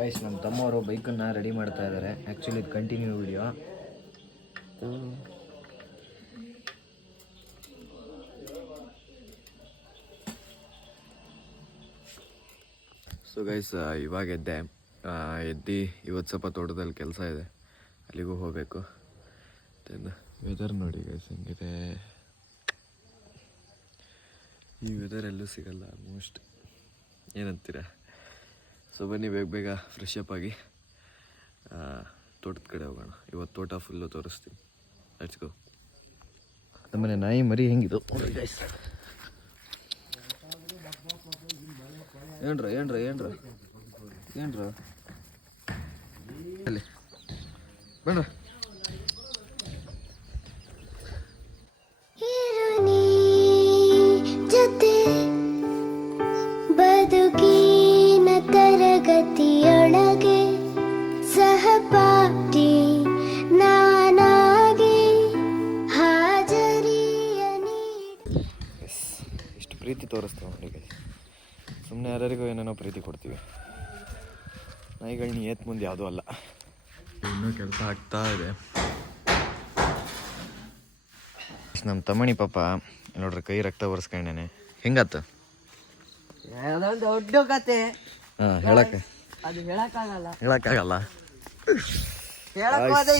Guys ನಮ್ಮ ತಮ್ಮವರು ಬೈಕನ್ನು ready ಮಾಡ್ತಾ ಇದ್ದಾರೆ. ಆ್ಯಕ್ಚುಲಿ ಇದು ಕಂಟಿನ್ಯೂ ವಿಡಿಯೋ. ಸೊ ಗೈಸ್ ಇವಾಗ ಎದ್ದೆ. ಇವತ್ತು ಸ್ವಲ್ಪ ತೋಟದಲ್ಲಿ ಕೆಲಸ ಇದೆ, ಅಲ್ಲಿಗೂ ಹೋಗಬೇಕು. ವೆದರ್ ನೋಡಿ ಗೈಸ್ ಹೆಂಗಿದೆ. ಈ ವೆದರ್ ಎಲ್ಲೂ ಸಿಗಲ್ಲ ಆಲ್ಮೋಸ್ಟ್. ಏನಂತೀರ? ಸೊ ಬನ್ನಿ ಬೇಗ ಬೇಗ ಫ್ರೆಶ್ ಅಪ್ ಆಗಿ ತೋಟದ ಕಡೆ ಹೋಗೋಣ. ಇವತ್ತು ತೋಟ ಫುಲ್ಲು ತೋರಿಸ್ತೀನಿ. Let's go. ನಮ್ಮನೆ ನಾಯಿ ಮರಿ ಹೆಂಗಿದು ನೋಡಿ ಗೈಸ್. ಏನ್ರ ಅಲ್ಲಿ ಬನ್ರ. ತರಗತಿಯೊಳಗೆ ಸಹಪಾಠಿ ನಾನಾಗಿ ಹಾಜರಿಯ ಇಷ್ಟು ಪ್ರೀತಿ ತೋರಿಸ್ತಾವೆ ನೋಡಿ. ಸುಮ್ಮನೆ ಯಾರಿಗೂ ಏನೇನೋ ಪ್ರೀತಿ ಕೊಡ್ತೀವಿ. ನಾಯಿಗಳನ್ನ ಏತ್ ಮುಂದೆ ಯಾವುದೂ ಅಲ್ಲ. ಇನ್ನೂ ಕೆಲಸ ಆಗ್ತಾ ಇದೆ. ನಮ್ಮ ತಮ್ಮಣಿ ಪಾಪ ನೋಡ್ರಿ ಕೈ ರಕ್ತ ಒರೆಸ್ಕೊಂಡೇನೆ. ಹೆಂಗಾತ? ದೊಡ್ಡ ಕತೆ. ಹೇಳಕ್ಕಾಗಲ್ಲ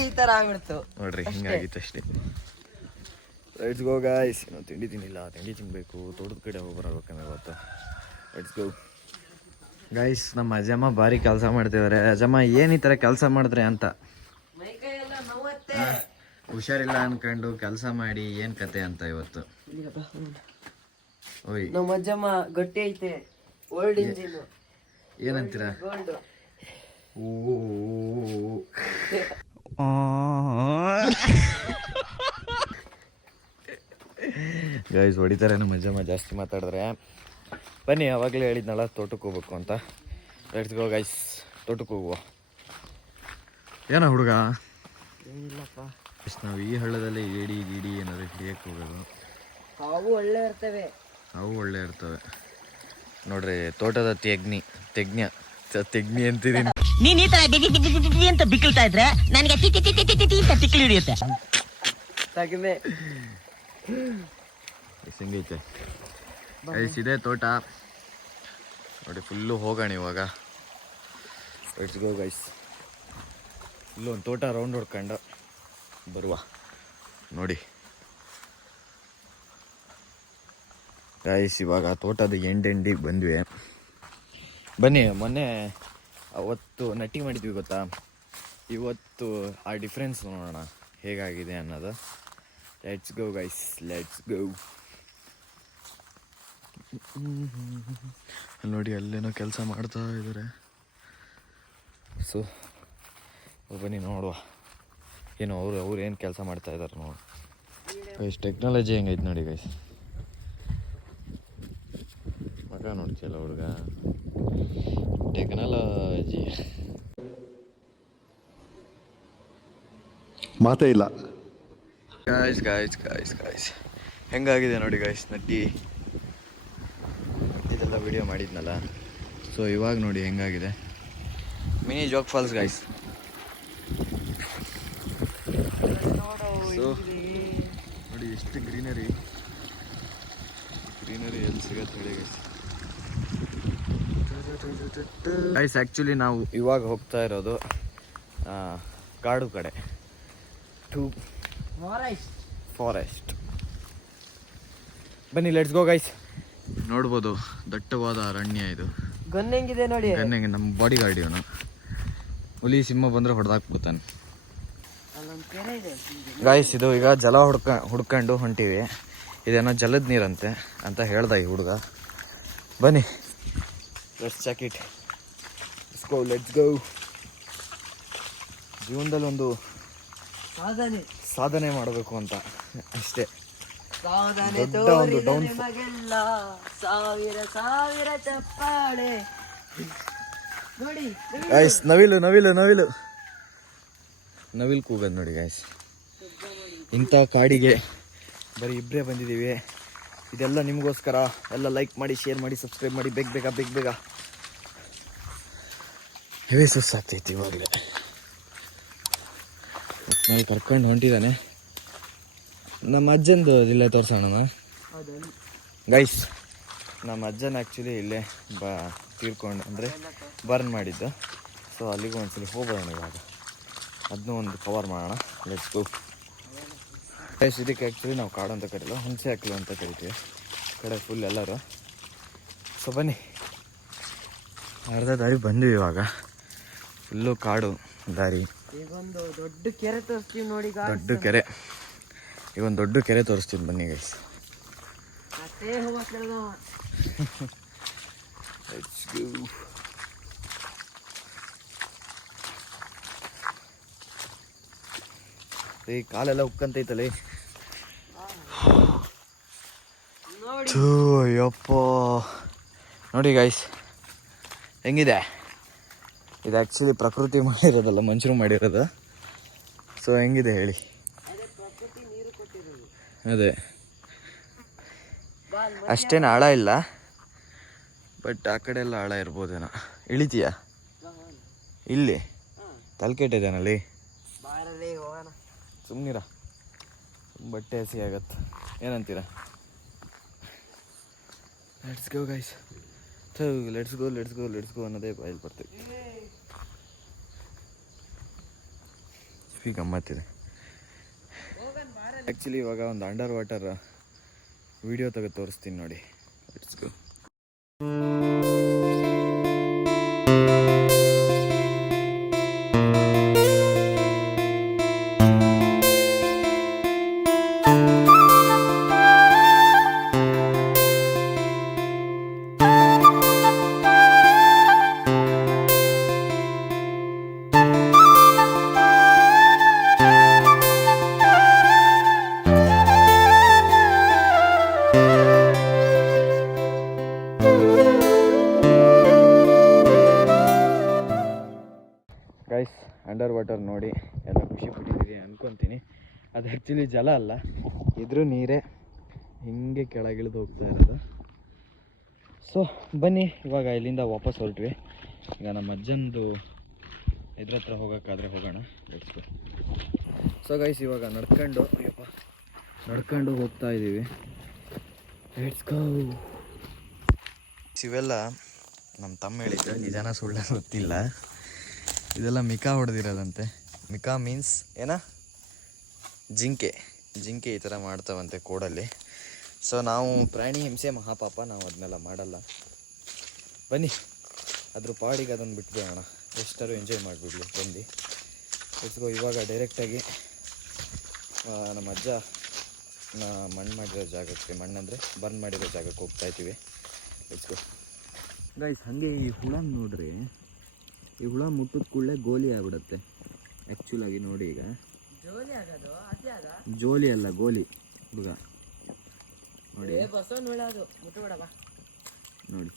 ಈ ತರ ಆಗ್ಬಿಡ್ತು ನೋಡ್ರಿ. ಹಿಂಗಾಗಿತ್ತು ಅಷ್ಟೇ. Let's go guys. ನಾವು ತಿಂಡಿ ತಿನ್ನಿಲ್ಲ, ತಿಂಡಿ ತಿನ್ಬೇಕು. ತೋಟದ ಕಡೆ ಹೋಗಿ ಬರಬೇಕಂದ್ರೆ ಇವತ್ತು. Let's go guys. ನಮ್ಮ ಅಜ್ಜಮ್ಮ ಭಾರಿ ಕೆಲಸ ಮಾಡ್ತಿದ್ದಾರೆ. ಅಜ್ಜಮ್ಮ ಏನು ಈ ಥರ ಕೆಲಸ ಮಾಡಿದ್ರೆ ಅಂತ ಹುಷಾರಿಲ್ಲ ಅನ್ಕೊಂಡು ಕೆಲಸ ಮಾಡಿ ಏನು ಕತೆ ಅಂತ ಇವತ್ತು. ಓಯ್ ನಮ್ಮ ಅಜ್ಜಮ್ಮ ಗಟ್ಟಿ ಐತೆ. Old engine ಏನಂತೀರ? ಗೈಸ್ ಹೊಡಿತಾರೆ ನಮ್ಮ ಅಜ್ಜಮ್ಮ ಜಾಸ್ತಿ ಮಾತಾಡಿದ್ರೆ. ಬನ್ನಿ, ಅವಾಗಲೇ ಹೇಳಿದ್ನಲ್ಲ ತೋಟಕ್ಕೆ ಹೋಗ್ಬೇಕು ಅಂತ. ಲೆಟ್ಸ್ ಗೋ ಗೈಸ್, ತೋಟಕ್ಕೆ ಹೋಗುವ. ಏನೋ ಹುಡುಗ ಏನಿಲ್ಲಪ್ಪ. ನಾವು ಈ ಹಳ್ಳದಲ್ಲಿ ಏಡಿ ಗಿಡಿ ಏನಾದ್ರು ಹಿಡಿಯಕ್ಕೆ ಹೋಗೋದು. ಅವು ಒಳ್ಳೆ ಇರ್ತವೆ ನೋಡ್ರಿ. ತೋಟದ ತೆಗ್ನಿ ಅಂತಿದ್ದೀನಿ. ನೀನ್ ಈ ತರ ಅಂತ ಬಿಕ್ಕಳ್ತಾ ಇದ್ರೆ ನನಗೆ ತಿಕ್ಕಲಿ ಹಿಡಿಯುತ್ತೆ. ಹೆಂಗೈತೆ ಗೈಸ್ ಇದೇ ತೋಟ ನೋಡಿ. ಫುಲ್ಲು ಹೋಗೋಣ ಇವಾಗ. Let's go guys. ಇಲ್ಲೊಂದು ತೋಟ ರೌಂಡ್ ಹೊಡ್ಕೊಂಡು ಬರುವ ನೋಡಿ ಗೈಸ್. ಇವಾಗ ತೋಟದ ಎಂಡಿಗೆ ಬಂದ್ವಿ. ಬನ್ನಿ, ಮೊನ್ನೆ ಅವತ್ತು ನಟ್ಟಿ ಮಾಡಿದ್ವಿ ಗೊತ್ತಾ. ಇವತ್ತು ಆ ಡಿಫ್ರೆನ್ಸ್ ನೋಡೋಣ ಹೇಗಾಗಿದೆ ಅನ್ನೋದು. ಲೆಟ್ಸ್ ಗೋ ಗೈಸ್, ಲೆಟ್ಸ್ ಗೋ. ನೋಡಿ ಅಲ್ಲೇನೋ ಕೆಲಸ ಮಾಡ್ತಾ ಇದ್ದಾರೆ. ಸೊ ಬನ್ನಿ ನೋಡುವ ಏನು ಅವ್ರು ಏನು ಕೆಲಸ ಮಾಡ್ತಾ ಇದ್ದಾರೆ ನೋಡಿ ಗೈಸ್. ಟೆಕ್ನಾಲಜಿ ಹೆಂಗೈತೆ ನೋಡಿ ಗೈಸ್. ಮಗ ನೋಡ್ತಿಯಲ್ಲ ಹುಡುಗ, ಟೆಕ್ನಾಲಜಿ ಮಾತೇ ಇಲ್ಲ. ಗಾಯ್ಸ್ ಹೆಂಗಾಗಿದೆ ನೋಡಿ ಗೈಸ್ ನಟ್ಟಿ. ಇದೆಲ್ಲ ವಿಡಿಯೋ ಮಾಡಿದ್ನಲ್ಲ. ಸೊ ಇವಾಗ ನೋಡಿ ಹೆಂಗಾಗಿದೆ. Mini Jog falls guys. So ನೋಡಿ ಎಷ್ಟು ಗ್ರೀನರಿ ಎಲ್ಲಿ ಸಿಗತ್ತೆ ಹೇಳಿ ಗೈಸ್. ಗೈಸ್ ಆ್ಯಕ್ಚುಲಿ ನಾವು ಇವಾಗ ಹೋಗ್ತಾ ಇರೋದು ಕಾಡು ಕಡೆ, ಟು ಫಾರೆಸ್ಟ್. ಬನ್ನಿ ಲೆಟ್ಸ್ ಗೋ ಗೈಸ್. ನೋಡ್ಬೋದು ದಟ್ಟವಾದ ಅರಣ್ಯ ಇದು. ಗನ್ ಹೆಂಗಿದೆ ನೋಡಿ. ನಮ್ಮ ಬಾಡಿ ಗಾರ್ಡ್ ಇವನು. ಹುಲಿ ಸಿಂಹ ಬಂದರೆ ಹೊಡೆದಾಕ್ಬಿಡ್ತಾನೆ ಗೈಸ್. ಇದು ಈಗ ಜಲ ಹುಡ್ಕೊಂಡು ಹೊಂಟಿವಿ. ಇದೇನೋ ಜಲದ ನೀರಂತೆ ಅಂತ ಹೇಳ್ದ ಈ ಹುಡುಗ. ಬನ್ನಿ let's check it. Let's go. ಜೀವನದಲ್ಲಿ ಒಂದು ಸಾಧನೆ ಮಾಡಬೇಕು ಅಂತ ಅಷ್ಟೇ. ದೊಡ್ಡ ಒಂದು ಡೌನ್. ಸಾವಿರ ಚಪ್ಪಾಳೆ ನೋಡಿ. ಗೈಸ್ ನವಿಲು ಕೂಗದ್ ನೋಡಿ ಗೈಸ್. ಇಂಥ ಕಾಡಿಗೆ ಬರೀ ಇಬ್ಬರೇ ಬಂದಿದ್ದೀವಿ. ಇದೆಲ್ಲ ನಿಮಗೋಸ್ಕರ. ಎಲ್ಲ ಲೈಕ್ ಮಾಡಿ, ಶೇರ್ ಮಾಡಿ, ಸಬ್ಸ್ಕ್ರೈಬ್ ಮಾಡಿ ಬೇಗ ಬೇಗ. ಹೆವಿ ಸುಸ್ತಾಗ್ತೈತಿ ಇವಾಗಲೇ. ಒಟ್ನಲ್ಲಿ ಕರ್ಕೊಂಡು ಹೊಂಟಿದ್ದಾನೆ. ನಮ್ಮ ಅಜ್ಜಂದು ಇಲ್ಲೇ ತೋರ್ಸೋಣ ಗೈಸ್. ನಮ್ಮ ಅಜ್ಜನ ಆ್ಯಕ್ಚುಲಿ ಇಲ್ಲೇ ತೀರ್ಕೊಂಡು ಅಂದರೆ ಬರ್ನ್ ಮಾಡಿದ್ದು. ಸೊ ಅಲ್ಲಿಗೂ ಒಂದ್ಸಲಿ ಹೋಗೋಣ ಇವಾಗ, ಅದನ್ನೂ ಒಂದು ಕವರ್ ಮಾಡೋಣ. Let's go guys. ಇದಕ್ಕೆ ಆ್ಯಕ್ಚುಲಿ ನಾವು ಕಾಡು ಅಂತ ಕರೀಲ್ಲ, ಹುಣಸೆ ಹಾಕಲು ಅಂತ ಕರಿತೀವಿ ಕಡೆ ಫುಲ್ ಎಲ್ಲರೂ. ಸೊ ಬನ್ನಿ, ಅರ್ಧ ದಾರಿ ಬಂದ್ವಿ ಇವಾಗ. ಫುಲ್ಲು ಕಾಡು ದಾರಿ. ಈಗೊಂದು ದೊಡ್ಡ ಕೆರೆ ತೋರಿಸ್ತೀವಿ ನೋಡಿ. ದೊಡ್ಡ ಕೆರೆ, ಈಗ ಒಂದು ದೊಡ್ಡ ಕೆರೆ ತೋರಿಸ್ತೀನಿ ಬನ್ನಿ ಗೈಸ್. ಅಷ್ಟೇ ಹೋಗ್ಬೇಕು. Let's go. ಈ ಕಾಲೆಲ್ಲ ಉಕ್ಕಂತೈತಲ್ಲ. ಯಪ್ಪ ನೋಡಿ ಗೈಸ್ ಹೆಂಗಿದೆ. ಇದು ಆ್ಯಕ್ಚುಲಿ ಪ್ರಕೃತಿ ಮಾಡಿರೋದಲ್ಲ, ಮನುಷ್ಯರು ಮಾಡಿರೋದು. ಸೊ ಹೆಂಗಿದೆ ಹೇಳಿ. ಅದೇ ಅಷ್ಟೇನು ಆಳ ಇಲ್ಲ, ಬಟ್ ಆ ಕಡೆ ಎಲ್ಲ ಆಳ ಇರ್ಬೋದೇನೋ. ಇಳಿತೀಯ ಇಲ್ಲಿ? ತಲೆ ಕೆಟ್ಟಿದ್ದೇನಲ್ಲಿ. ಸುಮ್ಮನಿರ, ಬಟ್ಟೆ ಹಸಿ ಆಗತ್ತೆ. ಏನಂತೀರ? Let's go guys. Let's go let's go let's go ಅನ್ನೋದೇ ಬಾಯಲ್ಲಿ ಬರ್ತೈತಿ. ಗಮ್ಮತ್ತಿದೆ ಆ್ಯಕ್ಚುಲಿ. ಇವಾಗ ಒಂದು ಅಂಡರ್ ವಾಟರ್ ವಿಡಿಯೋ ತೆಗೆದು ತೋರಿಸ್ತೀನಿ ನೋಡಿ. Let's go. Guys under water ನೋಡಿ ಎಲ್ಲ ಖುಷಿ ಪಟ್ಟಿದ್ದೀರಿ ಅನ್ಕೊತೀನಿ. ಅದು ಆ್ಯಕ್ಚುಲಿ ಜಲ ಅಲ್ಲ, ಇದ್ರೂ ನೀರೇ ಹಿಂಗೆ ಕೆಳಗಿಳಿದು ಹೋಗ್ತಾ ಇರೋದು. ಸೊ ಬನ್ನಿ ಇವಾಗ ಇಲ್ಲಿಂದ ವಾಪಸ್ ಹೊರಟ್ವಿ. ಈಗ ನಮ್ಮ ಅಜ್ಜಂದು ಇದ್ರ ಹತ್ರ ಹೋಗೋಕ್ಕಾದ್ರೆ ಹೋಗೋಣ. Let's go. ಸೊ ಗೈಸ್ ಇವಾಗ ನಡ್ಕೊಂಡು ಹೋಗ್ತಾ ಇದ್ದೀವಿ. Let's go. ಇವೆಲ್ಲ ನಮ್ಮ ತಮ್ಮ ಹೇಳಿದ್ದು, ನಿಜಾನ ಸುಳ್ಳ ಗೊತ್ತಿಲ್ಲ. ಇದೆಲ್ಲ ಮಿಕಾ ಹೊಡೆದಿರೋದಂತೆ. ಮಿಕಾ ಮೀನ್ಸ್ ಏನ? ಜಿಂಕೆ ಈ ಥರ ಮಾಡ್ತಾವಂತೆ ಕೋಡಲ್ಲಿ. ಸೊ ನಾವು ಪ್ರಾಣಿ ಹಿಂಸೆ ಮಹಾಪಾಪ, ನಾವು ಅದನ್ನೆಲ್ಲ ಮಾಡಲ್ಲ. ಬನ್ನಿ ಅದ್ರ ಪಾಡಿಗೆ ಅದನ್ನು ಬಿಟ್ಬಿಡೋಣ, ಎಷ್ಟಾರು ಎಂಜಾಯ್ ಮಾಡಿಬಿಡ್ಲಿ ಬಂದು. ಇಟ್ಕೋ ಇವಾಗ ಡೈರೆಕ್ಟಾಗಿ ನಮ್ಮ ಅಜ್ಜ ಮಣ್ಣು ಮಾಡಿರೋ ಜಾಗಕ್ಕೆ, ಮಣ್ಣಂದರೆ ಬರ್ನ್ ಮಾಡಿರೋ ಜಾಗಕ್ಕೆ ಹೋಗ್ತಾಯಿದ್ದೀವಿ. ಇಟ್ಕೋ ಗೈಸ್. ಹಾಗೆ ಈ ಹುಳ ನೋಡ್ರಿ, ಈ ಹುಳ ಮುಟ್ಟಿದ ಕೂಡಲೇ ಗೋಲಿ ಆಗ್ಬಿಡುತ್ತೆ ಆ್ಯಕ್ಚುಲಾಗಿ. ನೋಡಿ ಈಗ ಜೋಲಿ ಅಲ್ಲ, ಗೋಲಿ ಹುಡುಗ ನೋಡಿ. ನೋಡಿ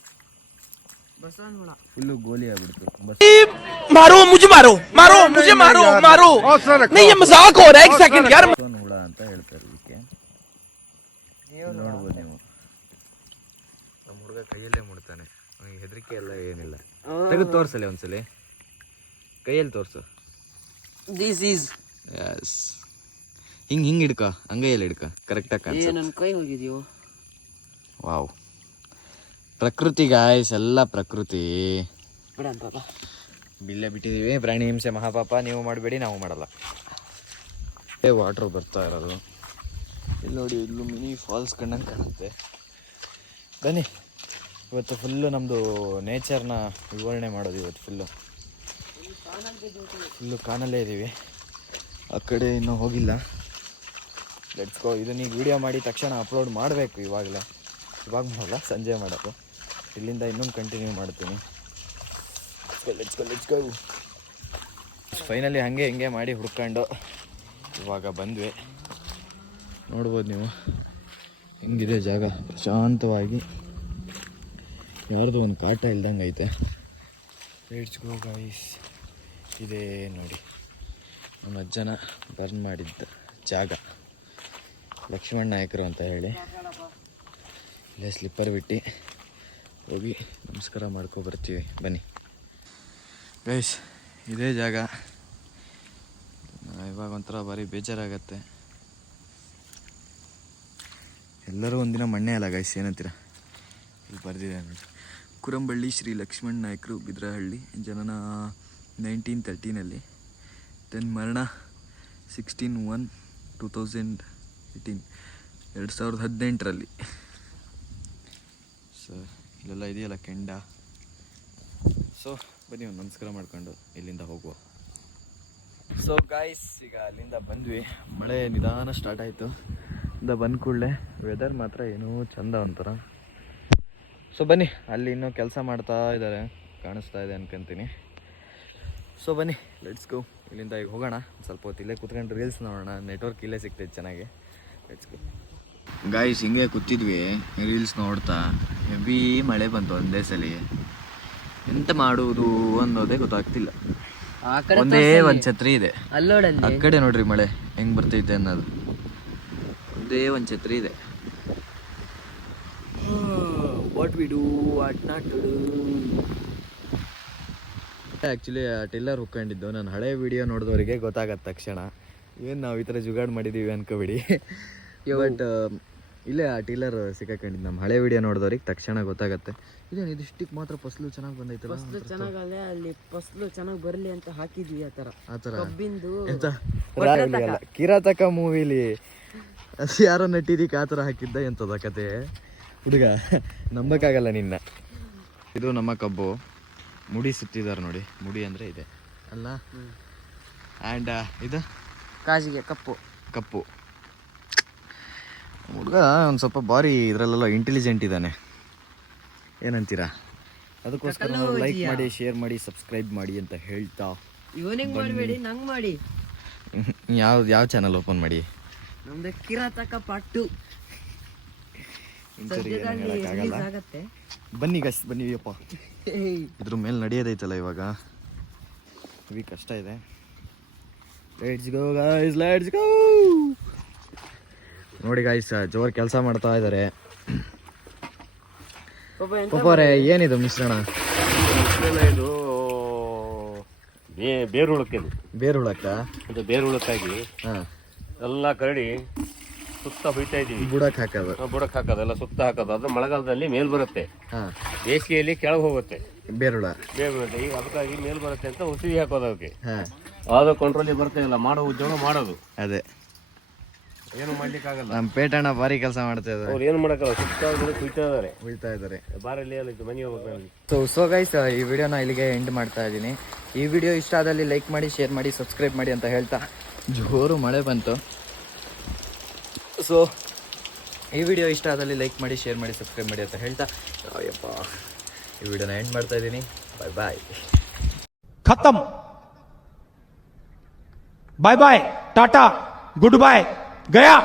ಫುಲ್ಲು ಗೋಲಿ ಆಗ್ಬಿಡ್ತು. ಹುಳ ಅಂತ ಹೇಳ್ತಾರೆ ಇದಕ್ಕೆ. ನೋಡ್ಬೋದು ನೀವು. ನಮ್ಮ ಹುಡುಗ ಕೈಯಲ್ಲೇ ಮುಡ್ತಾನೆ, ಅವನಿಗೆ ಹೆದರಿಕೆ ಎಲ್ಲ ಏನಿಲ್ಲ. ತೆಗೆದು ತೋರಿಸಲಿ ಒಂದ್ಸಲಿ, ಕೈಯಲ್ಲಿ ತೋರಿಸು. This is S. ಹಿಂಗೆ ಹಿಡ್ಕ, ಅಂಗೈಯಲ್ಲಿ ಹಿಡ್ಕ, ಕರೆಕ್ಟಾಗಿ ಕಾಣಿಸುತ್ತೆ. ನನ್ನ ಕೈ ಹೋಗಿದೀವೋ. ವಾವ್, ಪ್ರಕೃತಿ ಗಾಯ್ಸ್, ಎಲ್ಲ ಪ್ರಕೃತಿ. ಬಿಲ್ಲೇ ಬಿಟ್ಟಿದ್ದೀವಿ. ಪ್ರಾಣಿ ಹಿಂಸೆ ಮಹಾಪಾಪ, ನೀವು ಮಾಡಬೇಡಿ, ನಾವು ಮಾಡಲ್ಲ. ವಾಟ್ರ್ ಬರ್ತಾ ಇರೋದು ಇಲ್ಲಿ ನೋಡಿ. ಇಲ್ಲೂ ಮಿನಿ ಫಾಲ್ಸ್ ಕಂಡಂಗೆ ಕಾಣುತ್ತೆ. ಬನ್ನಿ ಇವತ್ತು ಫುಲ್ಲು ನಮ್ಮದು ನೇಚರ್ನ ವಿವರಣೆ ಮಾಡೋದು. ಇವತ್ತು ಫುಲ್ಲು ಕಾನಲ್ಲೇ ಇದ್ದೀವಿ, ಆ ಕಡೆ ಇನ್ನೂ ಹೋಗಿಲ್ಲ. Let's go. ಇದನ್ನ ಈಗ ವಿಡಿಯೋ ಮಾಡಿ ತಕ್ಷಣ ಅಪ್ಲೋಡ್ ಮಾಡಬೇಕು. ಇವಾಗ ಮಾಡಲ್ಲ, ಸಂಜೆ ಮಾಡೋದು. ಇಲ್ಲಿಂದ ಇನ್ನೊಂದು ಕಂಟಿನ್ಯೂ ಮಾಡ್ತೀನಿ. Let's go. ಫೈನಲಿ ಹಾಗೆ ಹಿಂಗೆ ಮಾಡಿ ಹುಡ್ಕೊಂಡು ಇವಾಗ ಬಂದ್ವಿ. ನೋಡ್ಬೋದು ನೀವು ಹೆಂಗಿದೆ ಜಾಗ, ಪ್ರಶಾಂತವಾಗಿ. ಯಾರ್ದು ಒಂದು ಕಾಟ ಇಲ್ದಂಗೆ ಐತೆ. Let's go guys. ಇದೇ ನೋಡಿ ನಮ್ಮ ಅಜ್ಜನ ಬರ್ನ್ ಮಾಡಿದ್ದ ಜಾಗ, ಲಕ್ಷ್ಮಣ ನಾಯಕರು ಅಂತ ಹೇಳಿ. ಇಲ್ಲೇ ಸ್ಲಿಪ್ಪರ್ ಬಿಟ್ಟು ಹೋಗಿ ನಮಸ್ಕಾರ ಮಾಡ್ಕೊಬರ್ತೀವಿ. ಬನ್ನಿ ಗೈಸ್ ಇದೇ ಜಾಗ. ಇವಾಗ ಒಂಥರ ಭಾರಿ ಬೇಜಾರಾಗತ್ತೆ. ಎಲ್ಲರೂ ಒಂದಿನ ಮಣ್ಣೆ ಅಲ್ಲ ಗೈಸ್, ಏನಂತೀರ? ಇಲ್ಲಿ ಬರ್ದಿದೆ ನೋಡಿ, ಕುರಂಬಳ್ಳಿ ಶ್ರೀ ಲಕ್ಷ್ಮಣ್ ನಾಯ್ಕರು, ಬಿದ್ರಹಳ್ಳಿ, ಜನನ 1913 ದೆನ್ ಮರಣ 16/1/2018, 2018. ಸೊ ಇಲ್ಲೆಲ್ಲ ಇದೆಯಲ್ಲ ಕೆಂಡ. ಸೊ ಬನ್ನಿ ಒಂದು ನಮಸ್ಕಾರ ಮಾಡ್ಕೊಂಡು ಇಲ್ಲಿಂದ ಹೋಗುವ. ಸೊ ಗಾಯ್ಸ್ ಈಗ ಅಲ್ಲಿಂದ ಬಂದ್ವಿ. ಮಳೆ ನಿಧಾನ ಸ್ಟಾರ್ಟ್ ಆಯಿತು. ಇಂದ ಬಂದ ಕೂಡಲೇ ವೆದರ್ ಮಾತ್ರ ಏನೋ ಚಂದ ಒಂಥರ. ಸೊ ಬನ್ನಿ, ಅಲ್ಲಿ ಇನ್ನೂ ಕೆಲಸ ಮಾಡ್ತಾ ಇದ್ದಾರೆ, ಕಾಣಿಸ್ತಾ ಇದೆ ಅನ್ಕೊಂತೀನಿ. ಸೊ ಬನ್ನಿ ಲೆಟ್ಸ್ ಗೋ. ಇಲ್ಲಿಂದ ಈಗ ಹೋಗೋಣ. ಸ್ವಲ್ಪ ಹೊತ್ತು ಇಲ್ಲೇ ಕೂತ್ಕೊಂಡು ರೀಲ್ಸ್ ನೋಡೋಣ, ನೆಟ್ವರ್ಕ್ ಇಲ್ಲೇ ಸಿಗ್ತೈತೆ ಚೆನ್ನಾಗಿ. Let's go guys. ಹಿಂಗೆ ಕೂತಿದ್ವಿ ರೀಲ್ಸ್ ನೋಡ್ತಾ, ಹೆವಿ ಮಳೆ ಬಂತು ಒಂದೇ ಸಲ. ಎಂತ ಮಾಡುವುದು ಅನ್ನೋದೇ ಗೊತ್ತಾಗ್ತಿಲ್ಲ. ಒಂದೇ ಒಂದು ಛತ್ರಿ ಇದೆ, ಆ ಕಡೆ ನೋಡ್ರಿ ಮಳೆ ಹೆಂಗ್ ಬರ್ತೈತೆ ಅನ್ನೋದು. ಒಂದೇ ಒಂದು ಛತ್ರಿ ಇದೆ. What we do, what not to do. Actually ಆ ಟಿಲ್ಲರ್ ಹುಕ್ಕೊಂಡಿದ್ದು ನಾನು ಹಳೆ ವಿಡಿಯೋ ನೋಡಿದವರಿಗೆ ಗೊತ್ತಾಗತ್ತೆ ತಕ್ಷಣ. ಏನು ನಾವು ಈ ಥರ ಜುಗಾಡ್ ಮಾಡಿದ್ದೀವಿ ಅನ್ಕೋಬಿಡಿ. ಬಟ್ ಇಲ್ಲೇ ಆ ಟೀಲರ್ ಸಿಕ್ಕಾಕೊಂಡಿದ್ದು ನಮ್ಮ ಹಳೆ ವಿಡಿಯೋ ನೋಡಿದವ್ರಿಗೆ ತಕ್ಷಣ ಗೊತ್ತಾಗತ್ತೆ. ಇದೇನು ಇದಿಷ್ಟಕ್ಕೆ ಮಾತ್ರ ಫಸಲು ಚೆನ್ನಾಗಿ ಬಂದೈತಲ್ಲ. ಫಸಲು ಚೆನ್ನಾಗಲ್ಲ, ಅಲ್ಲಿ ಫಸಲು ಚೆನ್ನಾಗಿ ಬರಲಿ ಅಂತ ಹಾಕಿದ್ವಿ. ಆ ಥರ ಕಬ್ಬಿಂದು ಎಂತ ಕಿರಾತಕ ಮೂವಿಲಿ ಅದು ಯಾರೋ ನಟ್ಟಿದಕ್ಕೆ ಆ ಥರ ಹಾಕಿದ್ದ ಎಂತದ ಕತೆ ಹುಡುಗ, ನಂಬಕ್ಕಾಗಲ್ಲ ನಿನ್ನ. ಇದು ನಮ್ಮ ಕಬ್ಬು, ಮುಡಿ ಸುತ್ತಿದ್ದಾರೆ ನೋಡಿ. ಮುಡಿ ಅಂದರೆ ಇದೆ ಅಲ್ಲ. ಆ್ಯಂಡ್ ಇದು ಕಾಜಿಗೆ ಕಪ್ಪು. ಹುಡುಗ ಒಂದು ಸ್ವಲ್ಪ ಭಾರಿ ಇದರಲ್ಲೆಲ್ಲ ಇಂಟೆಲಿಜೆಂಟ್ ಇದ್ದಾನೆ, ಏನಂತೀರಾ? ಅದಕ್ಕೋಸ್ಕರ ಲೈಕ್ ಮಾಡಿ, ಶೇರ್ ಮಾಡಿ, ಸಬ್ಸ್ಕ್ರೈಬ್ ಮಾಡಿ ಅಂತ ಹೇಳ್ತಾ, ಇವನಿಗೆ ಮಾಡಬೇಡಿ, ನಂಗೆ ಮಾಡಿ. ಯಾವ ಚಾನಲ್ ಓಪನ್ ಮಾಡಿ? ನಮ್ದು ಕಿರಾತಕ ಪಾರ್ಟ್ 2 ಆಗತ್ತೆ. ಬನ್ನಿ ಗಸ್, ಬನ್ನಿ ಅಪ್ಪ. ಇದ್ರ ಮೇಲೆ ನಡೆಯೋದೈತಲ್ಲ ಇವಾಗ, ಹೆವಿ ಕಷ್ಟ ಇದೆ. ಲೆಟ್ಸ್ ಗೋ ಗೈಸ್, ಲೆಟ್ಸ್ ಗೋ. ನೋಡಿ ಗಾಯ್ಸ್, ಜೋರ್ ಕೆಲಸ ಮಾಡ್ತಾ ಇದ್ದಾರೆ. ಪಪ್ಪರೇ ಏನಿದು ಮಿಶ್ರಣ? ಇದು ಬೇರುಳಕ್ಕೆ, ಬೇರುಳಕ್ಕ. ಇದು ಬೇರುಳಕ್ಕಾಗಿ ಹಾಂ ಎಲ್ಲ ಕರಡಿ ಸುತ್ತ ಹೊಯ್ತಾ ಇದೀವಿ. ಬುಡಕ್ಕೆ ಹಾಕೋದು, ಬುಡಕ್ಕೆ ಹಾಕೋದು, ಎಲ್ಲ ಸುತ್ತ ಹಾಕೋದು. ಅದು ಮಳೆಗಾಲದಲ್ಲಿ ಮೇಲ್ ಬರುತ್ತೆ, ಹಾಂ. ಬೇಸಿಗೆಯಲ್ಲಿ ಕೆಳಗೆ ಹೋಗುತ್ತೆ. ಬೇರುಳ ಬರುತ್ತೆ. ಈಗ ಅದಕ್ಕಾಗಿ ಮೇಲ್ ಬರುತ್ತೆ ಅಂತ ಔಷಧಿ ಹಾಕೋದು ಅದಕ್ಕೆ. ಹಾಂ, ಅದು ಕಂಟ್ರೋಲಿಗೆ ಬರ್ತಾ ಇಲ್ಲ. ಮಾಡೋ ಉದ್ಯೋಗ ಮಾಡೋದು, ಅದೇ ಏನು ಮಾಡ್ಲಿಕ್ಕಾಗಲ್ಲ. ನಮ್ಮ ಪೇಟಣ್ಣ ಭಾರಿ ಕೆಲಸ ಮಾಡ್ತಾ ಇದ್ದಾರೆ. ಅವ್ರು ಏನು ಮಾಡಕ್ಕಲ್ಲ, ಸುತ್ತ ಉಳ್ತಾ ಇದ್ದಾರೆ. ಬಾರಲ್ಲಿ ಎಲ್ಲ ಮನೆ ಹೋಗ್ಬೇಕು. ಸೊ ಗೈಸ್, ಈ ವಿಡಿಯೋನ ಇಲ್ಲಿಗೆ ಎಂಡ್ ಮಾಡ್ತಾ ಇದ್ದೀನಿ. ಈ ವಿಡಿಯೋ ಇಷ್ಟ ಆದಲ್ಲಿ ಲೈಕ್ ಮಾಡಿ, ಶೇರ್ ಮಾಡಿ, ಸಬ್ಸ್ಕ್ರೈಬ್ ಮಾಡಿ ಅಂತ ಹೇಳ್ತಾ, ಜೋರು ಮಳೆ ಬಂತು. ಸೊ ಈ ವಿಡಿಯೋ ಇಷ್ಟ ಆದಲ್ಲಿ ಲೈಕ್ ಮಾಡಿ, ಶೇರ್ ಮಾಡಿ, ಸಬ್ಸ್ಕ್ರೈಬ್ ಮಾಡಿ ಅಂತ ಹೇಳ್ತಾ ಅಯ್ಯಪ್ಪ ಈ ವಿಡಿಯೋನ ಎಂಡ್ ಮಾಡ್ತಾ ಇದ್ದೀನಿ. Bye bye. खत्म. Bye bye, tata, goodbye, गया.